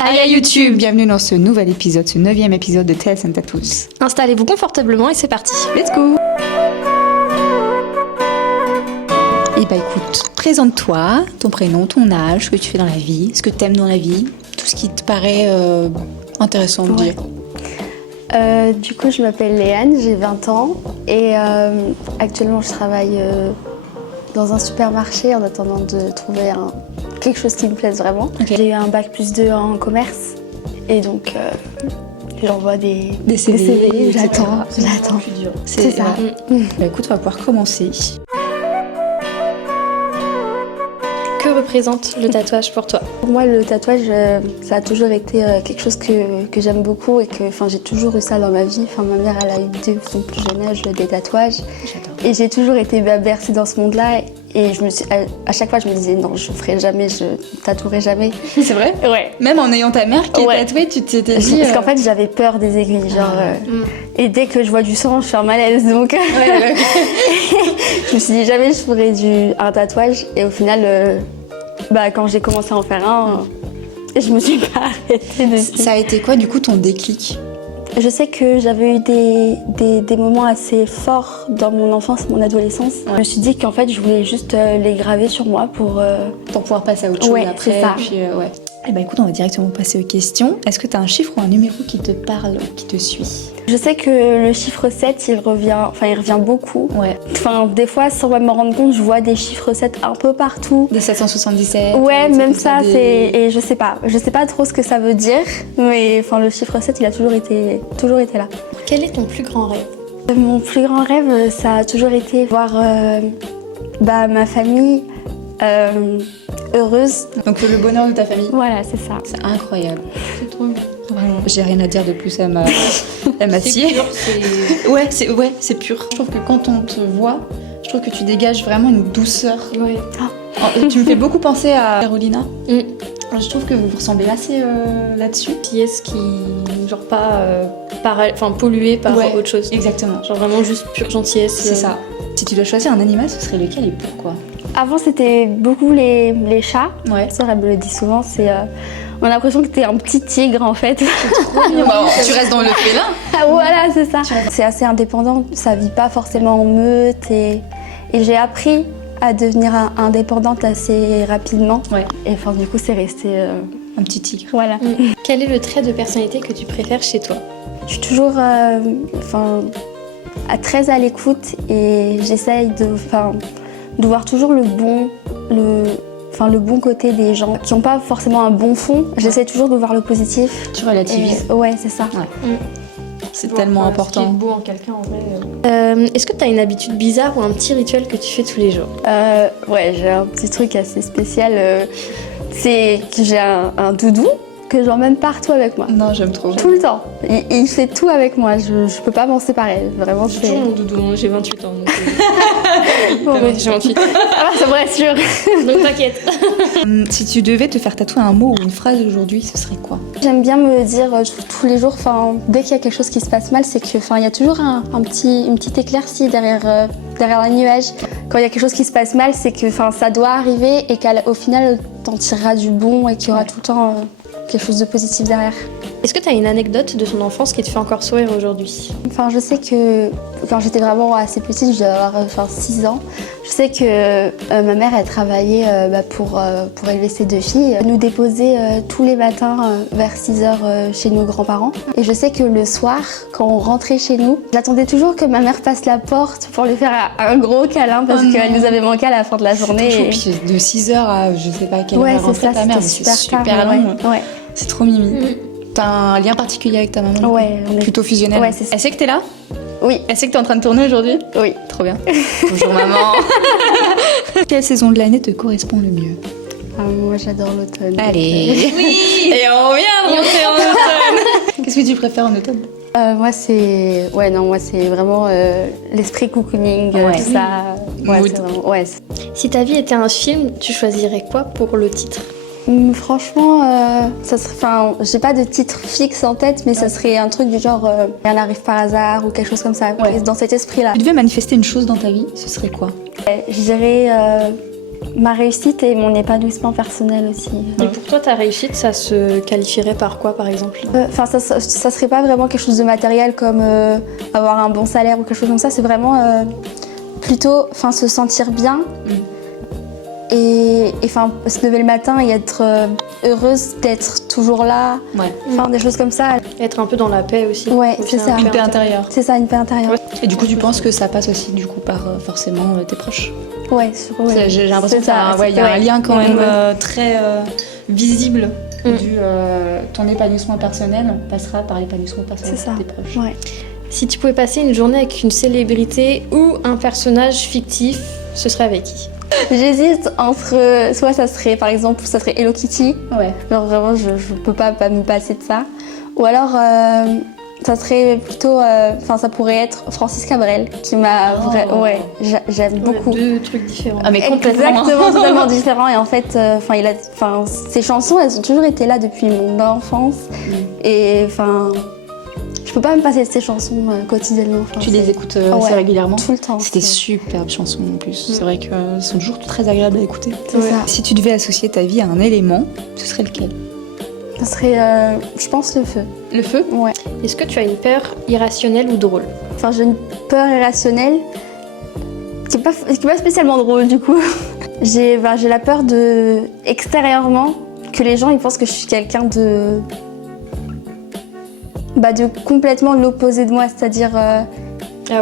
Aïe YouTube. Bienvenue dans ce nouvel épisode, ce 9e épisode de Tales and Tattoos. Installez-vous confortablement et c'est parti. Let's go. Et bah écoute, présente-toi, ton prénom, ton âge, ce que tu fais dans la vie, ce que t'aimes dans la vie, tout ce qui te paraît intéressant de dire. Du coup, je m'appelle Léane, j'ai 20 ans et actuellement je travaille dans un supermarché en attendant de trouver quelque chose qui me plaise vraiment. Okay. J'ai eu un bac +2 en commerce et donc j'envoie des CV, j'attends. C'est ça. Bah écoute, on va pouvoir commencer. Que représente le tatouage pour toi? Pour moi, le tatouage, ça a toujours été quelque chose que j'aime beaucoup et que j'ai toujours eu ça dans ma vie. Ma mère, elle a eu dès son plus jeune âge des tatouages. J'adore. Et j'ai toujours été bercée dans ce monde-là. Et à chaque fois, je me disais non, je ferai jamais, je tatouerai jamais. C'est vrai? Ouais. Même en ayant ta mère qui est tatouée, tu t'étais dit... Parce qu'en fait, j'avais peur des aiguilles. Et dès que je vois du sang, je suis en malaise. Donc, je me suis dit jamais je ferai un tatouage. Et au final, quand j'ai commencé à en faire un, je me suis pas arrêtée dessus. Ça a été quoi, du coup, ton déclic? Je sais que j'avais eu des moments assez forts dans mon enfance, mon adolescence. Ouais. Je me suis dit qu'en fait, je voulais juste les graver sur moi pour pouvoir passer à autre chose après. C'est ça. Et puis, Eh ben écoute, on va directement passer aux questions. Est-ce que tu as un chiffre ou un numéro qui te parle, qui te suit? Je sais que le chiffre 7, il revient beaucoup. Ouais. Des fois, sans même m'en rendre compte, je vois des chiffres 7 un peu partout. Des 777. Ouais, même ça, et je sais pas trop ce que ça veut dire, mais le chiffre 7, il a toujours été là. Quel est ton plus grand rêve? Mon plus grand rêve, ça a toujours été voir ma famille heureuse. Donc le bonheur de ta famille. Voilà, c'est ça. C'est incroyable. C'est trop bien. Vraiment, j'ai rien à dire de plus à ma scie. C'est pur, c'est... Ouais, c'est pur. Je trouve que quand on te voit, je trouve que tu dégages vraiment une douceur. Ouais. Tu me fais beaucoup penser à Carolina. Je trouve que vous vous ressemblez assez là-dessus. Pièce qui, pas polluée par autre chose. Exactement. Genre vraiment juste pure gentillesse. C'est ça. Si tu dois choisir un animal, ce serait lequel et pourquoi? Avant, c'était beaucoup les chats. Ouais. Ça, elle me le dit souvent, on a l'impression que t'es un petit tigre en fait. Tu restes dans le félin. Ah, voilà, c'est ça. C'est assez indépendant, ça vit pas forcément en meute et j'ai appris à devenir indépendante assez rapidement. Ouais. Et du coup, c'est resté un petit tigre. Voilà. Quel est le trait de personnalité que tu préfères chez toi? Je suis toujours très à l'écoute et j'essaye de voir toujours le bon côté des gens qui n'ont pas forcément un bon fond. J'essaie toujours de voir le positif. Tu relativises. Ouais, c'est ça. Ouais. C'est tellement important. Ce qui est beau en quelqu'un, en vrai. Est-ce que tu as une habitude bizarre ou un petit rituel que tu fais tous les jours? Ouais, j'ai un petit truc assez spécial. C'est que j'ai un doudou que j'emmène partout avec moi. Non, j'aime trop. Tout le temps. Il fait tout avec moi. Je peux pas m'en séparer. Vraiment, j'ai toujours mon doudou. J'ai 28 ans. Donc j'ai 28. Ça me rassure. Donc t'inquiète. Si tu devais te faire tatouer un mot ou une phrase aujourd'hui, ce serait quoi? J'aime bien me dire tous les jours, dès qu'il y a quelque chose qui se passe mal, c'est que il y a toujours une petite éclaircie derrière un nuage. Quand il y a quelque chose qui se passe mal, c'est que ça doit arriver et qu'au final, t'en tireras du bon et qu'il y aura tout le temps quelque chose de positif derrière. Est-ce que tu as une anecdote de ton enfance qui te fait encore sourire aujourd'hui? Je sais que quand j'étais vraiment assez petite, je devais avoir 6 ans, je sais que ma mère, elle travaillait pour élever ses 2 filles. Elle nous déposait tous les matins vers 6h chez nos grands-parents. Et je sais que le soir, quand on rentrait chez nous, j'attendais toujours que ma mère passe la porte pour lui faire un gros câlin parce qu'elle nous avait manqué à la fin de la journée. Puis de 6h à je sais pas quelle heure rentrait ta mère, c'est super long. Ouais. C'est trop mimi. T'as un lien particulier avec ta maman? Ouais, on est plutôt fusionnel. Ouais, c'est ça. Elle sait que t'es là? Oui. Elle sait que t'es en train de tourner aujourd'hui? Oui. Trop bien. Bonjour maman. Quelle saison de l'année te correspond le mieux? Moi j'adore l'automne. Allez. Oui. Et on vient de rentrer en automne. Qu'est-ce que tu préfères en automne? Moi c'est vraiment l'esprit cocooning, tout ça. Ouais, si ta vie était un film, tu choisirais quoi pour le titre? Franchement, ça serait, j'ai pas de titre fixe en tête, mais ça serait un truc du genre rien n'arrive par hasard ou quelque chose comme ça, dans cet esprit-là. Tu devais manifester une chose dans ta vie, ce serait quoi? Je dirais ma réussite et mon épanouissement personnel aussi. Et pour toi, ta réussite, ça se qualifierait par quoi, par exemple? Enfin, ça serait pas vraiment quelque chose de matériel comme avoir un bon salaire ou quelque chose comme ça. C'est vraiment plutôt, enfin, se sentir bien et enfin, se lever le matin et être heureuse d'être toujours là. Ouais. Enfin, des choses comme ça. Être un peu dans la paix aussi. Ouais, Donc, c'est ça. Une paix intérieure. C'est ça, une paix intérieure. Et du coup, tu penses que ça passe aussi du coup par forcément tes proches? Ouais, J'ai l'impression C'est qu'il y a un lien quand même très visible Mm. du ton épanouissement personnel passera par l'épanouissement personnel C'est ça. de tes proches. Ouais. Si tu pouvais passer une journée avec une célébrité ou un personnage fictif, ce serait avec qui? J'hésite entre, soit ça serait, par exemple, ça serait Hello Kitty. Ouais. Genre vraiment, je peux pas me passer de ça. Ou alors, ça serait plutôt, enfin, ça pourrait être Francis Cabrel, qui m'a ouais, j'aime beaucoup. Deux trucs différents. Ah mais complètement. Exactement, totalement différent. Et en fait, ses chansons, elles ont toujours été là depuis mon enfance. Et enfin, je peux pas me passer de ces chansons quotidiennement. Enfin, Tu les écoutes assez régulièrement? Tout le temps. C'est des superbes chansons en plus. C'est vrai qu'elles sont toujours très agréables à écouter. C'est ça. Si tu devais associer ta vie à un élément, ce serait lequel? Ça serait, je pense, le feu. Le feu? Ouais. Est-ce que tu as une peur irrationnelle ou drôle? Enfin, j'ai une peur irrationnelle qui est pas spécialement drôle du coup. J'ai la peur de, extérieurement, que les gens ils pensent que je suis quelqu'un de complètement l'opposé de moi, c'est-à-dire Ah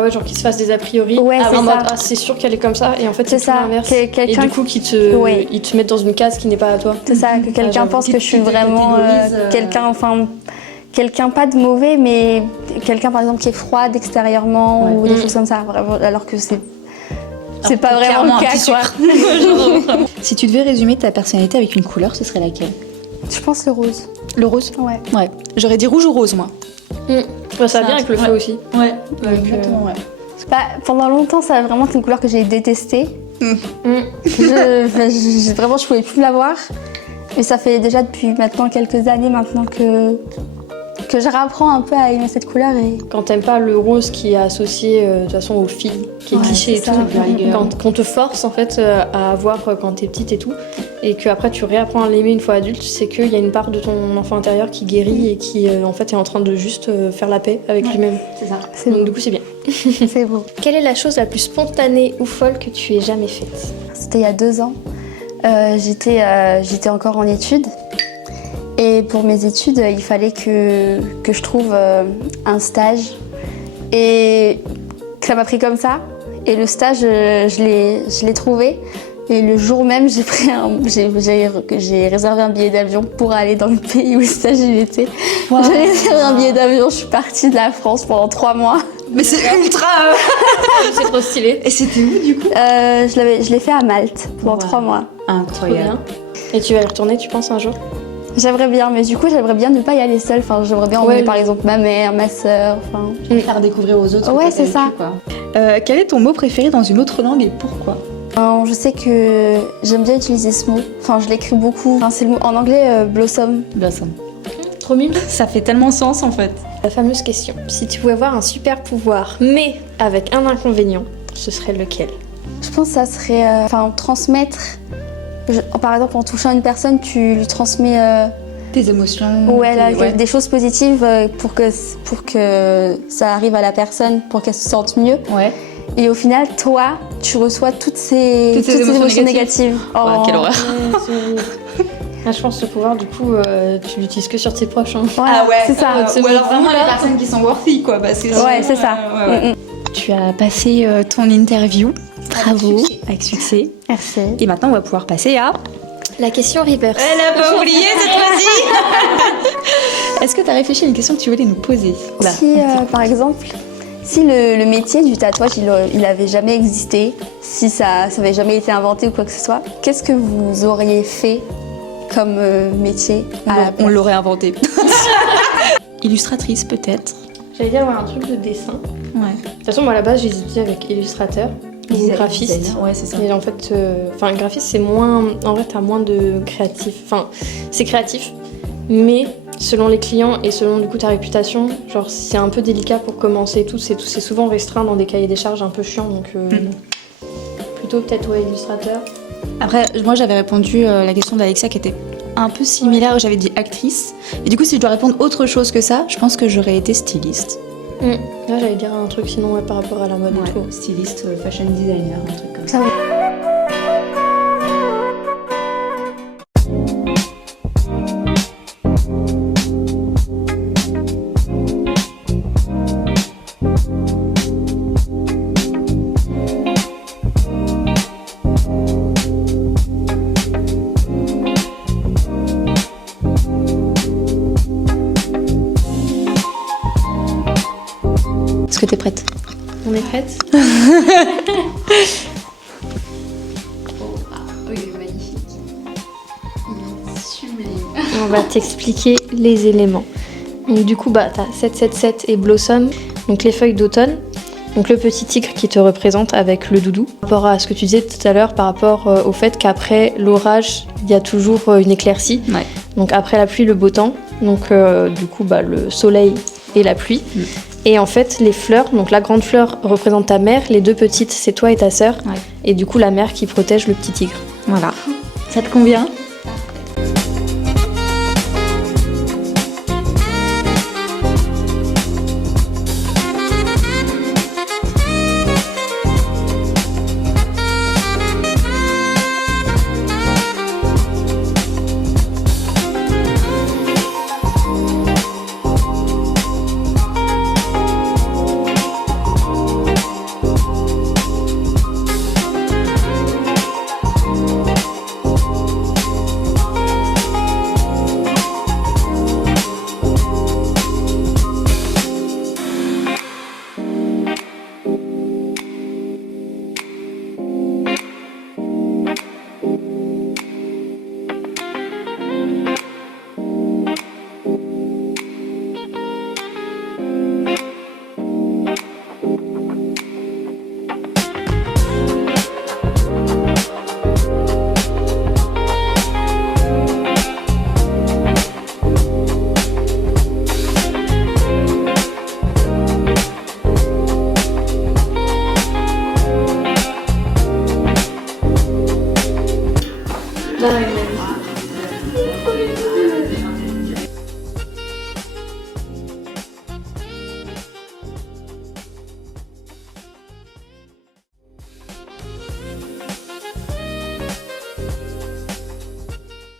ouais, genre qu'ils se fassent des a priori. Ouais, c'est en mode, ça. ah, c'est sûr qu'elle est comme ça, et en fait c'est tout ça, l'inverse. quelqu'un Et du coup, ils te mettent dans une case qui n'est pas à toi. c'est ça, que quelqu'un j'avoue. pense que je suis Qui te vraiment catégorise, quelqu'un pas de mauvais, mais quelqu'un par exemple qui est froide extérieurement ou des Mm. choses comme ça, vraiment, alors que c'est Alors pas que vraiment clairement le un cas petit quoi. Si tu devais résumer ta personnalité avec une couleur, ce serait laquelle? Je pense le rose. Le rose? Ouais. Ouais. J'aurais dit rouge ou rose, moi. Ouais, ça vient avec le feu aussi. Ouais. Exactement, ouais. Pendant longtemps, ça a vraiment été une couleur que j'ai détestée. Vraiment, je pouvais plus la voir. Mais ça fait déjà depuis maintenant quelques années maintenant que je réapprends un peu à aimer cette couleur. Et Quand t'aimes pas le rose qui est associé de toute façon aux filles, qui est Ouais, cliché et c'est tout, ça. qu'on te force en fait à avoir quand t'es petite et tout, et qu'après tu réapprends à l'aimer une fois adulte, c'est qu'il y a une part de ton enfant intérieur qui guérit et qui en fait est en train de juste faire la paix avec lui-même. C'est ça. c'est Donc beau. du coup c'est bien. C'est beau. Quelle est la chose la plus spontanée ou folle que tu aies jamais faite? C'était il y a 2 ans. J'étais encore en études. Et pour mes études, il fallait que je trouve un stage. Et que ça m'a pris comme ça. Et le stage, je l'ai trouvé. Et le jour même, j'ai réservé un billet d'avion pour aller dans le pays où le stage il était. Wow. J'ai réservé un billet d'avion, je suis partie de la France pendant 3 mois. Mais c'est ultra. C'est trop stylé. Et c'était où du coup? Je l'ai fait à Malte pendant Wow. 3 mois. Trop Incroyable. bien. Et tu vas y retourner, tu penses, un jour? J'aimerais bien, mais du coup, j'aimerais bien ne pas y aller seule. Enfin, j'aimerais bien emmener Ouais. par exemple ma mère, ma sœur. Enfin, Faire découvrir aux autres. ce Ouais, que t'as c'est ça. vécu, quoi. Quel est ton mot préféré dans une autre langue et pourquoi? je sais que j'aime bien utiliser ce mot. Enfin, je l'écris beaucoup. Enfin, c'est le mot en anglais blossom. Blossom. Trop mignon. Ça fait tellement sens en fait. La fameuse question. Si tu pouvais avoir un super pouvoir, mais avec un inconvénient, ce serait lequel? Je pense que ça serait, transmettre. Par exemple, en touchant une personne, tu lui transmets Tes émotions. des choses positives pour que ça arrive à la personne, pour qu'elle se sente mieux. Ouais. Et au final, toi, tu reçois toutes ces émotions négatives. Oh, quelle horreur. Je pense que ce pouvoir, du coup, tu l'utilises que sur tes proches. Hein. Voilà, c'est ça. Ou alors vraiment les personnes qui sont worthy quoi. Parce que Ouais, c'est ça. Tu as passé ton interview. Bravo. Avec succès. Merci. Et maintenant on va pouvoir passer à. La question reverse. Elle a pas oublié cette fois-ci. Est-ce que tu as réfléchi à une question que tu voulais nous poser? Si, par exemple, si le métier du tatouage, il avait jamais existé, si ça avait jamais été inventé ou quoi que ce soit, qu'est-ce que vous auriez fait comme métier à la On place? l'aurait inventé. Illustratrice peut-être. J'allais dire un truc de dessin. Ouais. De toute façon, moi à la base, j'hésitais avec illustrateur ou graphiste. Ouais, c'est ça. Et en fait, graphiste, c'est moins. En vrai, t'as moins de créatif. Enfin, c'est créatif, mais selon les clients et selon du coup ta réputation, genre c'est un peu délicat pour commencer et tout. C'est souvent restreint dans des cahiers des charges un peu chiants, donc plutôt peut-être illustrateur. Après, moi j'avais répondu la question d'Alexia qui était un peu similaire, j'avais dit actrice. Et du coup, si je dois répondre autre chose que ça, je pense que j'aurais été styliste. Là, j'allais dire un truc sinon par rapport à la mode et tout. Styliste, fashion designer, un truc comme ça. Ça, oui. Est-ce que t'es prête? On est prête? Oui, magnifique. Sublime. On va t'expliquer les éléments. Donc du coup, bah, t'as 777 et Blossom, donc les feuilles d'automne. Donc le petit tigre qui te représente avec le doudou. Par rapport à ce que tu disais tout à l'heure, par rapport au fait qu'après l'orage, il y a toujours une éclaircie. Ouais. Donc après la pluie, le beau temps. Donc du coup, bah, le soleil et la pluie. Et en fait, les fleurs, donc la grande fleur représente ta mère, les deux petites, c'est toi et ta sœur. Ouais. Et du coup, la mère qui protège le petit tigre. Voilà. Ça te convient?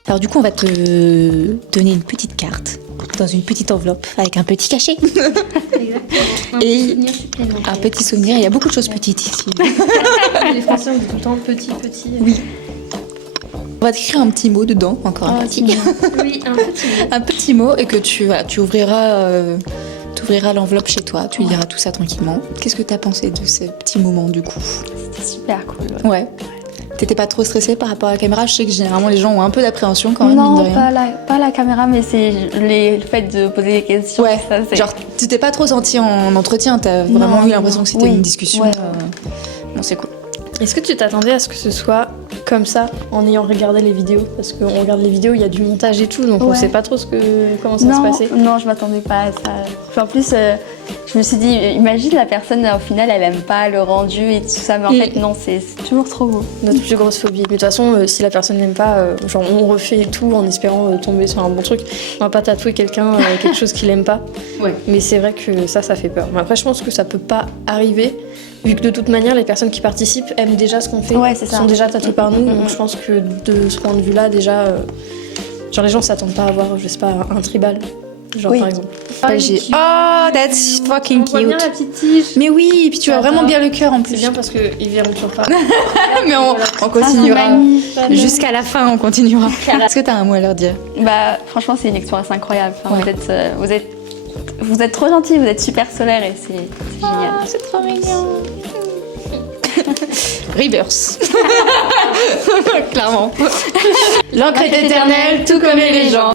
Alors du coup, on va te donner une petite carte dans une petite enveloppe avec un petit cachet. Exactement. Et un petit souvenir. Il y a beaucoup de choses petites ici. Les Français, on dit tout le temps petit, petit. Oui. On va t'écrire un petit mot dedans, encore un petit. Oui, un petit mot. Un petit mot et que tu ouvriras l'enveloppe chez toi, tu liras tout ça tranquillement. Qu'est-ce que t'as pensé de ce petit moment du coup? C'était super cool. Ouais. T'étais pas trop stressée par rapport à la caméra? Je sais que généralement les gens ont un peu d'appréhension quand même. mine Non, de rien. pas la caméra, mais c'est le fait de poser des questions. Ouais, ça, c'est... genre tu t'es pas trop sentie en entretien, t'as vraiment Non, eu l'impression que c'était oui, une discussion. ouais. Bon, c'est cool. Est-ce que tu t'attendais à ce que ce soit comme ça en ayant regardé les vidéos? Parce qu'on regarde les vidéos, il y a du montage et tout, donc on Ouais. sait pas trop comment ça se passait. Non, je m'attendais pas à ça. Puis en plus, je me suis dit, imagine la personne, au final, elle aime pas le rendu et tout ça, mais en fait, non, c'est toujours trop beau. Notre plus grosse phobie. Mais de toute façon, si la personne n'aime pas, genre on refait tout en espérant tomber sur un bon truc. On va pas tatouer quelqu'un quelque chose qu'il aime pas. Ouais. Mais c'est vrai que ça fait peur. Mais après, je pense que ça peut pas arriver, vu que de toute manière, les personnes qui participent aiment déjà ce qu'on fait, Ouais, c'est ça. sont déjà tatouées par nous. Donc je pense que de ce point de vue-là, déjà, genre les gens s'attendent pas à avoir, je sais pas, un tribal. Genre Oui. par exemple. Oh, that's fucking On voit bien cute. la petite tige. Mais oui, et puis tu as vraiment bien le cœur en C'est plus. bien parce qu'ils verront toujours pas. Mais on Ah, c'est continuera. magnifique. Jusqu'à la fin, on continuera. Est-ce que t'as un mot à leur dire? Bah, franchement, c'est une expérience incroyable. Enfin, Ouais. vous êtes trop gentils, vous êtes super solaires et c'est génial. C'est trop mignon. Reverse. Clairement. L'encre est éternelle, tout comme les gens.